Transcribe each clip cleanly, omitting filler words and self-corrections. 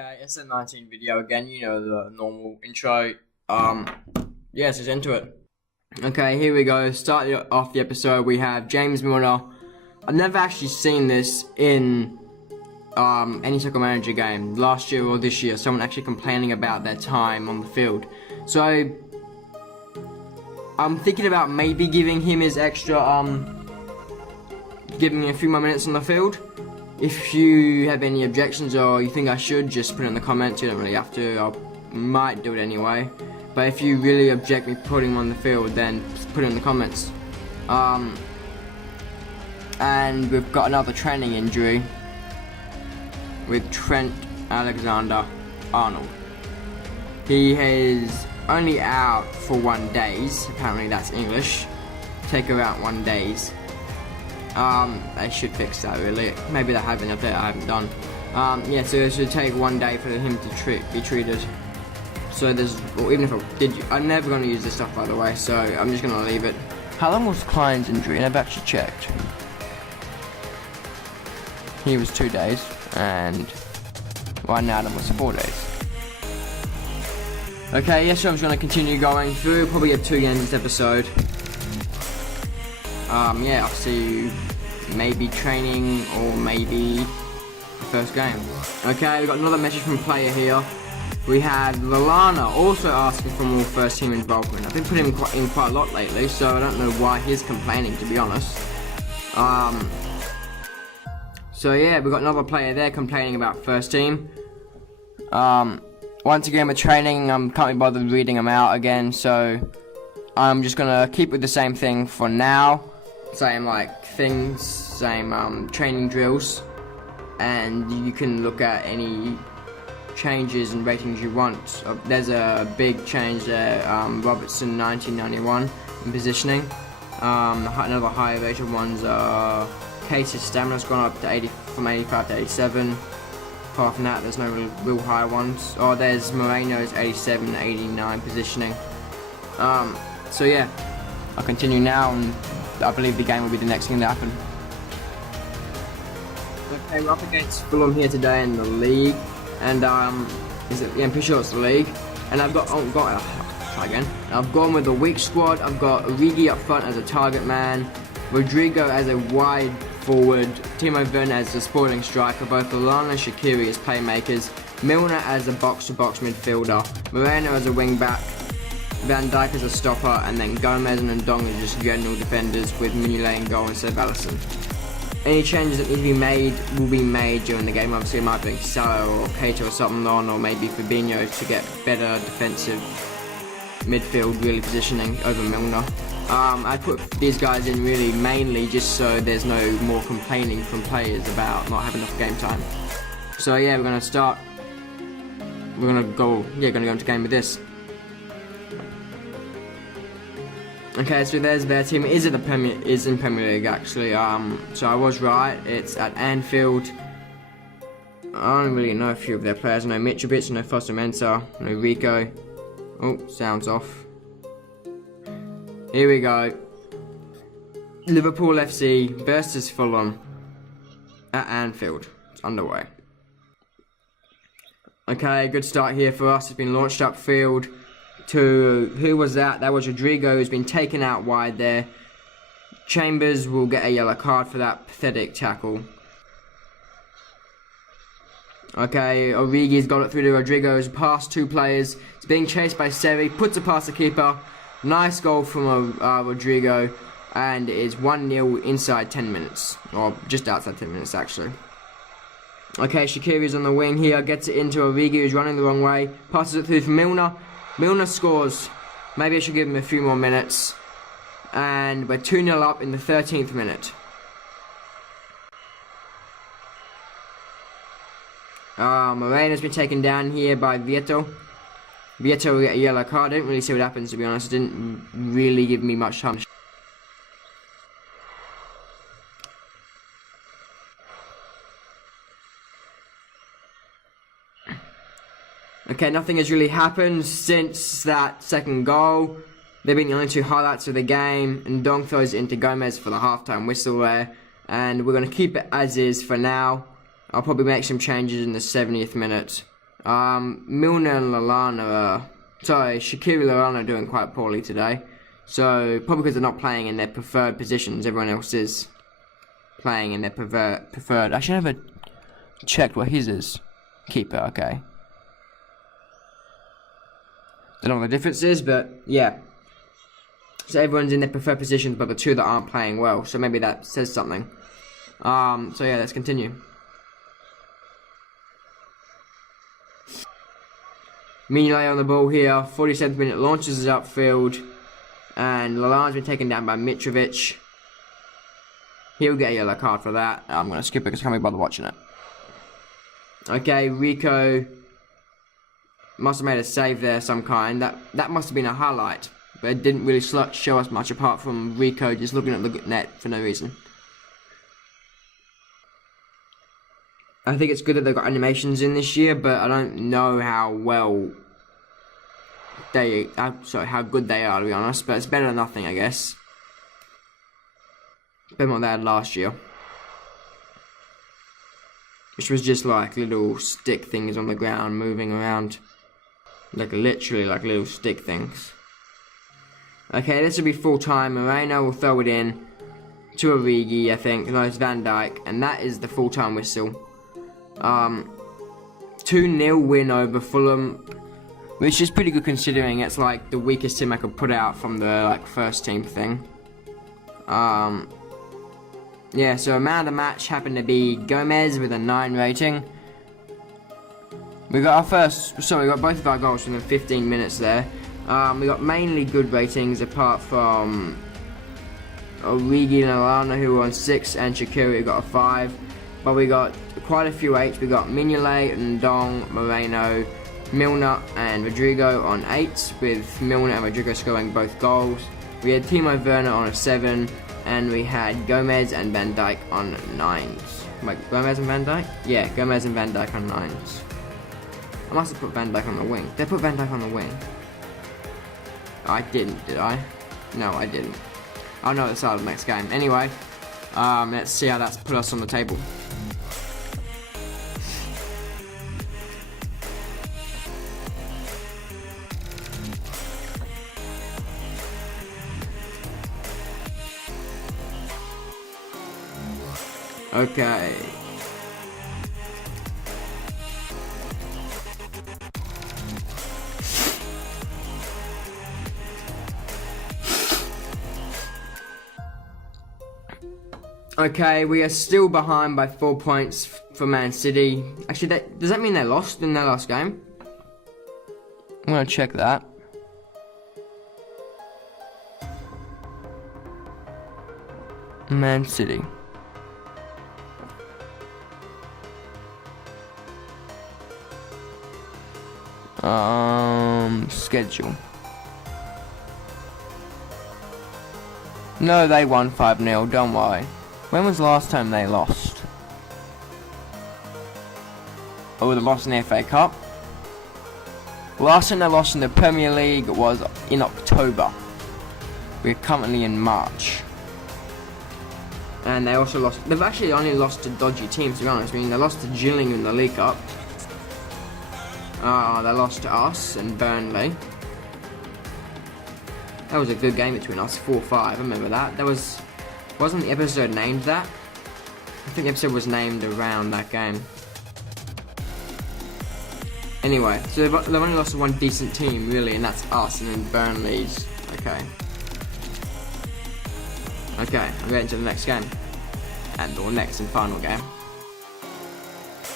Okay, SM19 video again, you know the normal intro. Yes, let's into it. Okay, here we go. Starting off the episode, we have James Milner. I've never actually seen this in any Soccer Manager game, last year or this year. Someone actually complaining about their time on the field. So I'm thinking about maybe giving him his extra, giving him a few more minutes on the field. If you have any objections or you think I should, just put it in the comments. You don't really have to. I might do it anyway. But if you really object me putting him on the field, then put it in the comments. And we've got another training injury with Trent Alexander-Arnold. He is only out for 1 day. Apparently that's English. Take her out 1 day. They should fix that really. Maybe they have an update I haven't done. Yeah, so it should take 1 day for him to be treated. So there's, well, even if I did, I'm never going to use this stuff by the way, so I'm just going to leave it. How long was Klein's injury? I've actually checked. He was 2 days, and Wijnaldum was 4 days. Okay, yes, so I'm just going to continue going through. Probably have 2 games this episode. Yeah, I'll see you maybe training or maybe the first game. Okay, we've got another message from a player here. We have Lallana also asking for more first team involvement. I've been putting him in quite a lot lately, so I don't know why he's complaining, to be honest. So yeah, we've got another player there complaining about first team. Once again with training, can't be bothered reading them out again, so I'm just gonna keep with the same thing for now. Same like things, same training drills, and you can look at any changes and ratings you want. There's a big change there, Robertson 1991 in positioning. Another higher rated ones are Case's stamina's gone up to 80 from 85 to 87. Apart from that, there's no real high ones. Oh, there's Moreno's 87, 89 positioning. So yeah, I'll continue now, and I believe the game will be the next thing to happen. Okay, we're up against Fulham here today in the league, and I'm pretty sure it's the league. And I've I've gone with the weak squad. I've got Origi up front as a target man, Rodrigo as a wide forward, Timo Werner as the spoiling striker, both Lallana and Shaqiri as playmakers, Milner as a box-to-box midfielder, Moreno as a wing-back, Van Dijk as a stopper, and then Gomez and Ndong as just general defenders with Mignolet in goal instead of Alisson. Any changes that need to be made will be made during the game. Obviously, I might bring Salah or Keita or something on, or maybe Fabinho to get better defensive midfield, really positioning over Milner. I put these guys in really mainly just so there's no more complaining from players about not having enough game time. So yeah, we're gonna start. We're gonna go into game with this. Okay, so there's their team. Is in Premier League actually. So I was right. It's at Anfield. I don't really know a few of their players. No Mitrovic, no Foster-Mensah, no Rico. Oh, sounds off. Here we go. Liverpool FC versus Fulham at Anfield. It's underway. Okay, good start here for us. It's been launched upfield to, who was that? That was Rodrigo, who's been taken out wide there. Chambers will get a yellow card for that pathetic tackle. Okay, Origi's got it through to Rodrigo, who's past 2 players. It's being chased by Seri, puts it past the keeper. Nice goal from Rodrigo, and it is 1-0 inside 10 minutes, or just outside 10 minutes actually. Okay, Shaqiri's on the wing here, gets it into Origi, who's running the wrong way, passes it through for Milner. Milner scores. Maybe I should give him a few more minutes. And we're 2-0 up in the 13th minute. Moreno's been taken down here by Vieto. Vieto will get a yellow card. I didn't really see what happens, to be honest. It didn't really give me much time. Okay, nothing has really happened since that second goal. They've been the only 2 highlights of the game. And Ndong throws it into Gomez for the halftime whistle there. And we're going to keep it as is for now. I'll probably make some changes in the 70th minute. Milner and Lallana, Shaqiri and Lallana are doing quite poorly today. So, probably because they're not playing in their preferred positions, everyone else is playing in their preferred. I should have checked what his is. Keeper, okay. Don't know what the difference is, but yeah. So everyone's in their preferred positions, but the two that aren't playing well. So maybe that says something. So yeah, let's continue. Milner on the ball here. 47th minute, launches his upfield. And Lallana's been taken down by Mitrovic. He'll get a yellow card for that. I'm going to skip it because I can't be bothered watching it. Okay, Rico must have made a save there of some kind. That must have been a highlight. But it didn't really show us much apart from Rico just looking at the net for no reason. I think it's good that they've got animations in this year, but I don't know how well how good they are, to be honest. But it's better than nothing, I guess. Better than what they had last year, which was just like little stick things on the ground moving around, like literally like little stick things. Okay, this will be full time. Moreno will throw it in to Origi, I think. No, it's Van Dijk, and that is the full time whistle. 2-0 win over Fulham, which is pretty good considering it's like the weakest team I could put out from the like first team thing. Yeah, so man of the match happened to be Gomez with a 9 rating. We got we got both of our goals within 15 minutes there. We got mainly good ratings apart from Origi and Lallana, who were on 6, and Shaqiri who got a 5. But we got quite a few 8s. We got Mignolet, Ndong, Moreno, Milner and Rodrigo on 8, with Milner and Rodrigo scoring both goals. We had Timo Werner on a 7, and we had Gomez and Van Dijk on 9s. Like Gomez and Van Dijk? Yeah, Gomez and Van Dijk on 9s. I must have put Van Dijk on the wing. Did I put Van Dijk on the wing? I didn't, did I? No, I didn't. I'll know at the start of the next game. Anyway, let's see how that's put us on the table. Okay. Okay, we are still behind by 4 points for Man City. Actually, does that mean they lost in their last game? I'm gonna check that. Man City. Schedule. No, they won 5-0, don't worry. When was the last time they lost? Oh, they lost in the FA Cup. Last time they lost in the Premier League was in October. We're currently in March. And they also lost. They've actually only lost to dodgy teams, to be honest. I mean, they lost to Gillingham in the League Cup. They lost to us and Burnley. That was a good game between us, 4-5. I remember that. Wasn't the episode named that? I think the episode was named around that game. Anyway, so they've only lost to one decent team, really, and that's us, and then Burnley's. Okay. Okay, I'm getting to the next game. Or next and final game.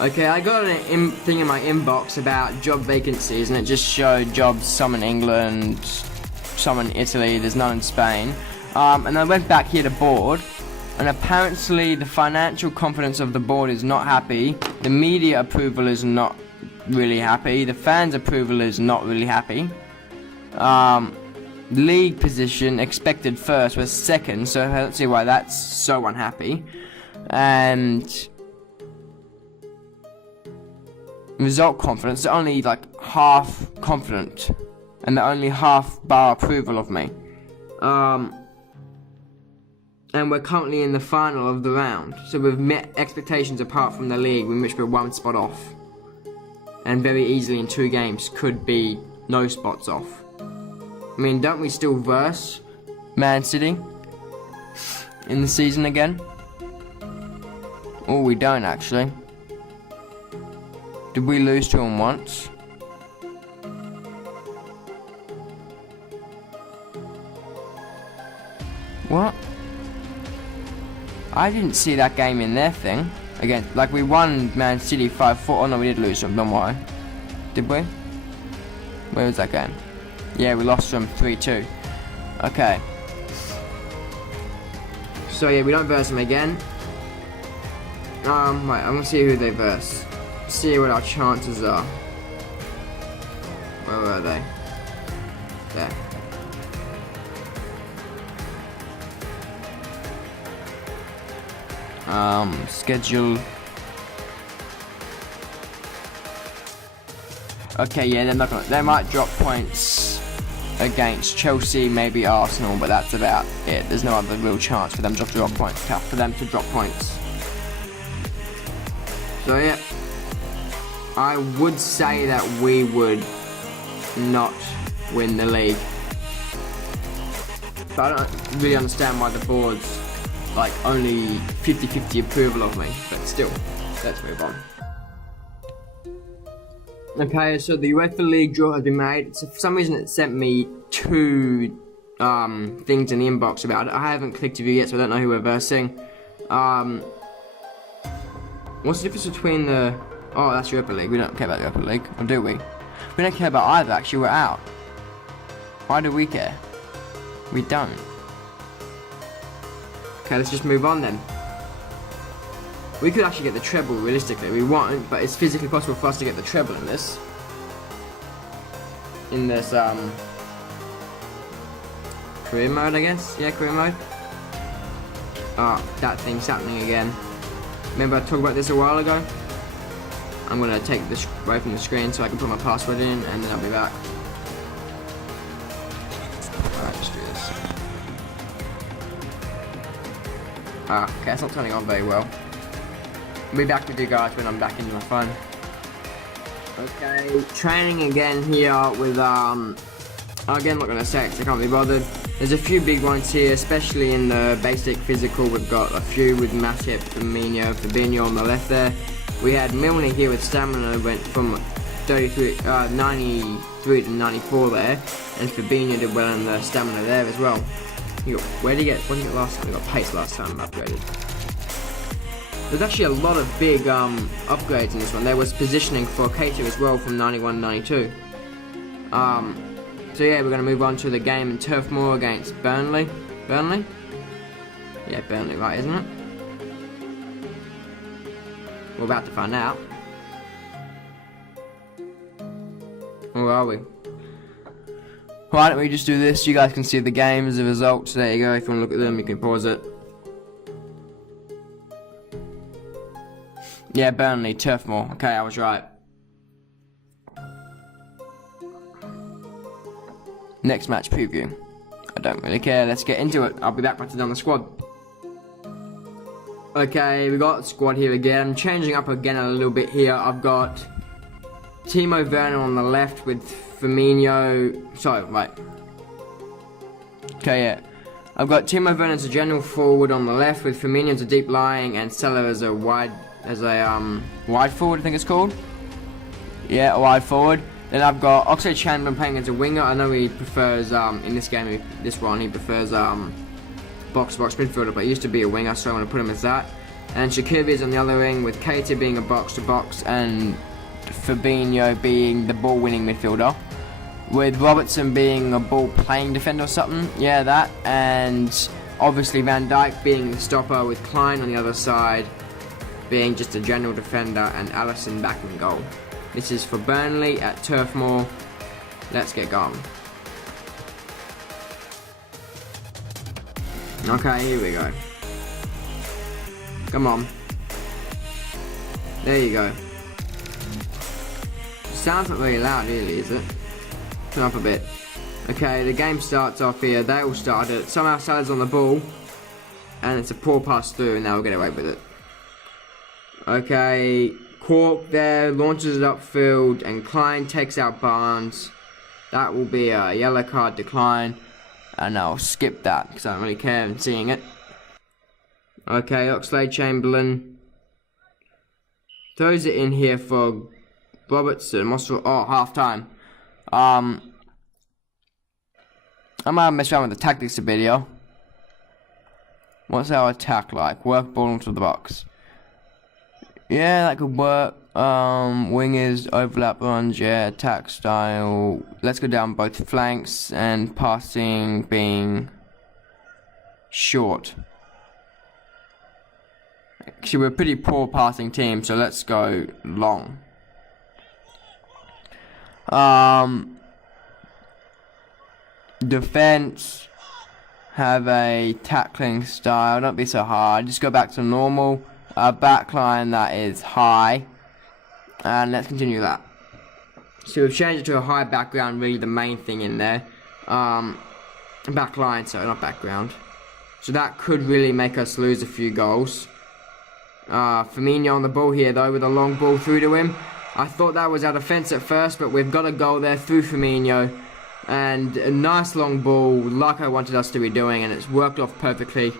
Okay, I got a thing in my inbox about job vacancies, and it just showed jobs, some in England, some in Italy, there's none in Spain. And I went back here to board, and apparently the financial confidence of the board is not happy, the media approval is not really happy, the fans' approval is not really happy. League position expected first was second, so let's see why that's so unhappy. And result confidence, they're only like half confident, and they're only half bar approval of me. And we're currently in the final of the round, so we've met expectations apart from the league, in which we're one spot off. and very easily in 2 games could be no spots off. I mean, don't we still verse Man City in the season again? Oh, we don't actually. Did we lose to them once? What? I didn't see that game in their thing. Again, like we won Man City 5-4. Oh no, we did lose to them, don't worry. Did we? Where was that game? Yeah, we lost to them 3-2. Okay. So yeah, we don't verse them again. Right, I'm gonna see who they verse. See what our chances are. Where were they? There. Schedule. Okay, yeah, they're not gonna. They might drop points against Chelsea, maybe Arsenal, but that's about it. There's no other real chance for them to drop points. For them to drop points. So yeah, I would say that we would not win the league. But I don't really understand why the board's like only 50-50 approval of me, but still, let's move on. Okay, so the UEFA League draw has been made. So for some reason it sent me 2 things in the inbox about it. I haven't clicked view yet, so I don't know who we're versing. What's the difference between the... Oh, that's Europa League. We don't care about the Europa League, or do we? We don't care about either, actually. We're out. Why do we care? We don't. Okay, let's just move on then. We could actually get the treble, realistically. We won't, but it's physically possible for us to get the treble in this. Career mode, I guess? Yeah, career mode. Ah, that thing's happening again. Remember I talked about this a while ago? I'm gonna take this away from the screen so I can put my password in, and then I'll be back. Alright, let's do this. Ah, okay, it's not turning on very well. I'll be back with you guys when I'm back into my phone. Okay, training again here with, again, not gonna say it 'cause I can't be bothered. There's a few big ones here, especially in the basic physical. We've got a few with Matip, Fabinho on the left there. We had Milner here with stamina, went from 93 to 94 there, and Fabinho did well in the stamina there as well. What did he get last time? He got pace last time upgraded. There's actually a lot of big upgrades in this one. There was positioning for Keita as well from 91-92. So yeah, we're going to move on to the game in Turf Moor against Burnley. Burnley? Yeah, Burnley, right, isn't it? We're about to find out. Where are we? Why don't we just do this? You guys can see the games, the results. There you go. If you want to look at them, you can pause it. Yeah, Burnley, Turf Moor. Okay, I was right. Next match preview. I don't really care. Let's get into it. I'll be back once I'm done the squad. Okay, we got the squad here again. I'm changing up again a little bit here. I've got Timo Werner on the left with Firmino. Sorry, right. Okay, yeah. I've got Timo Werner as a general forward on the left with Firmino as a deep lying and Salah as a wide forward, I think it's called. Yeah, a wide forward. Then I've got Oxlade-Chamberlain playing as a winger. I know he prefers, in this game, this one, he prefers box-to-box midfielder, but he used to be a winger, so I'm going to put him as that. And Shaqiri is on the other wing, with Keita being a box-to-box, and Fabinho being the ball-winning midfielder. With Robertson being a ball-playing defender or something, yeah, that. And obviously Van Dijk being the stopper, with Klein on the other side, being just a general defender, and Alisson back in goal. This is for Burnley at Turf Moor. Let's get going. Okay, here we go. Come on. There you go. Sounds not very loud, really, is it? Turn up a bit. Okay, the game starts off here. They all started it. Somehow Salah's on the ball, and it's a poor pass through, and now we'll get away with it. Okay, Cork there launches it upfield, and Klein takes out Barnes. That will be a yellow card decline, and I'll skip that because I don't really care in seeing it. Okay, Oxlade-Chamberlain throws it in here for Robertson. Half time. I might mess around with the tactics video. What's our attack like? Work ball into the box. Yeah, that could work. Wingers, overlap runs, yeah, attack style. Let's go down both flanks, and passing being short. Actually, we're a pretty poor passing team, so let's go long. Defense have a tackling style. Don't be so hard. Just go back to normal. Backline that is high, and let's continue that. So we've changed it to a high background. Really, the main thing in there. Backline, sorry, not background. So that could really make us lose a few goals. Firmino on the ball here though, with a long ball through to him. I thought that was our defense at first, but we've got a goal there through Firmino. And a nice long ball, like I wanted us to be doing, and it's worked off perfectly.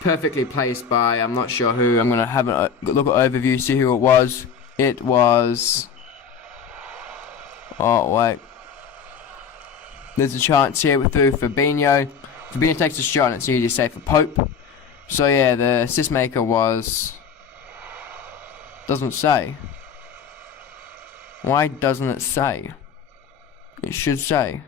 Perfectly placed by, I'm not sure who. I'm going to have a look at overview, see who it was. It was... Oh, wait. There's a chance here through Fabinho. Fabinho takes a shot, and it's easy to save for Pope. So yeah, the assist maker was... Doesn't say. Why doesn't it say? It should say.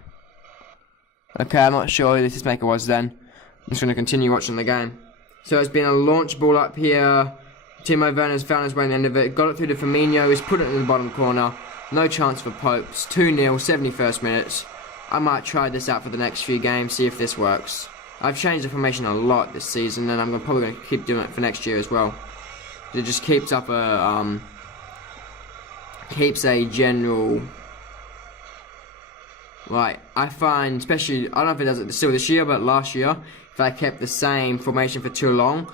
Okay, I'm not sure who the assist maker was then. I'm just going to continue watching the game. So it's been a launch ball up here. Timo Werner's found his way in the end of it. Got it through to Firmino. He's put it in the bottom corner. No chance for Pope. It's 2-0, 71st minutes. I might try this out for the next few games, see if this works. I've changed the formation a lot this season, and I'm probably going to keep doing it for next year as well. It just keeps up a general. Right, I find, especially, I don't know if it does it still this year, but last year, if I kept the same formation for too long,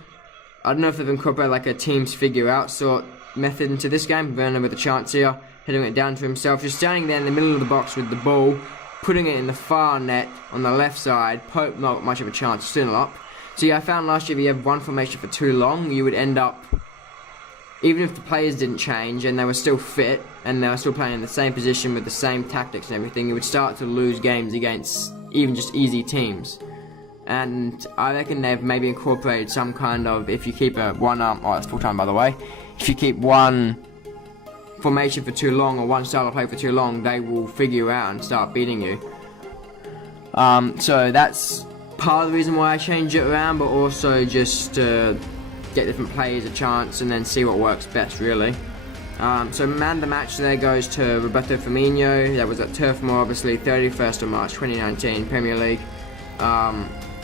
I don't know if they've incorporated like a teams figure out sort method into this game. Werner with a chance here, heading it down to himself, just standing there in the middle of the box with the ball, putting it in the far net on the left side. Pope not much of a chance, still up. So yeah, I found last year if you have one formation for too long, you would end up, even if the players didn't change and they were still fit and they were still playing in the same position with the same tactics and everything, you would start to lose games against even just easy teams. And I reckon they've maybe incorporated some kind of, if you keep a that's full time by the way, if you keep one formation for too long or one style of play for too long, they will figure you out and start beating you. So that's part of the reason why I change it around, but also just to get different players a chance and then see what works best, really. So man of the match there goes to Roberto Firmino. That was at Turf Moor, obviously, 31st of March 2019, Premier League.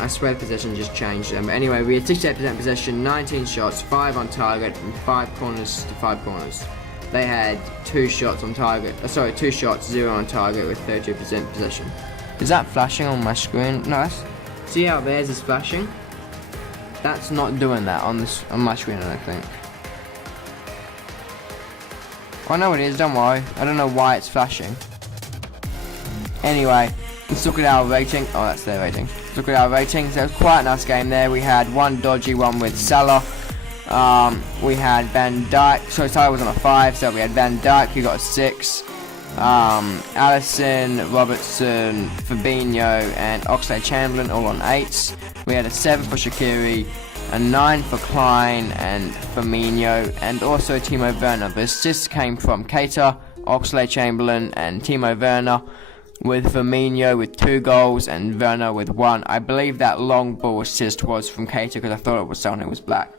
I swear the possession just changed them. But anyway, we had 68% possession, 19 shots, 5 on target, and 5 corners to 5 corners. They had 2 shots on target, 2 shots, 0 on target with 32% possession. Is that flashing on my screen? No, that's... See how theirs is flashing? That's not doing that on my screen, I don't think. I know it is, don't worry. I don't know why it's flashing. Anyway, let's look at our rating. Oh, that's their rating. Let's look at our ratings. There was quite a nice game there. We had one dodgy one with Salah. We had Van Dijk. Sorry, Salah was on a 5, so we had Van Dijk who got a 6. Alisson, Robertson, Fabinho, and Oxlade-Chamberlain all on 8s. We had a 7 for Shaqiri, a 9 for Klein and Firmino, and also Timo Werner. The assists came from Keita, Oxlade-Chamberlain, and Timo Werner, with Firmino with 2 goals and Werner with 1. I believe that long ball assist was from Keita because I thought it was someone who was black.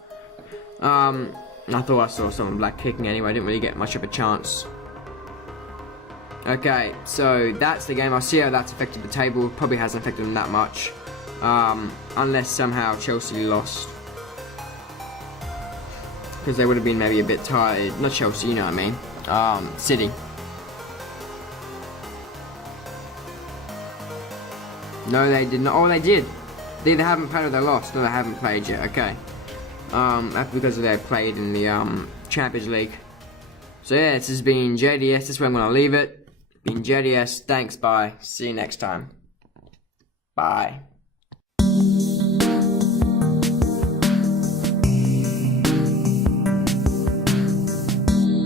I thought I saw someone black kicking anyway. I didn't really get much of a chance. Okay, so that's the game. I'll see how that's affected the table. Probably hasn't affected them that much. Unless somehow Chelsea lost. Because they would have been maybe a bit tired. Not Chelsea, you know what I mean. City. No, they did not. Oh, they did. They either haven't played or they lost. No, they haven't played yet. Okay. That's because they played in the Champions League. So yeah, this has been JDS. This is where I'm gonna leave it. Been JDS. Thanks. Bye. See you next time. Bye.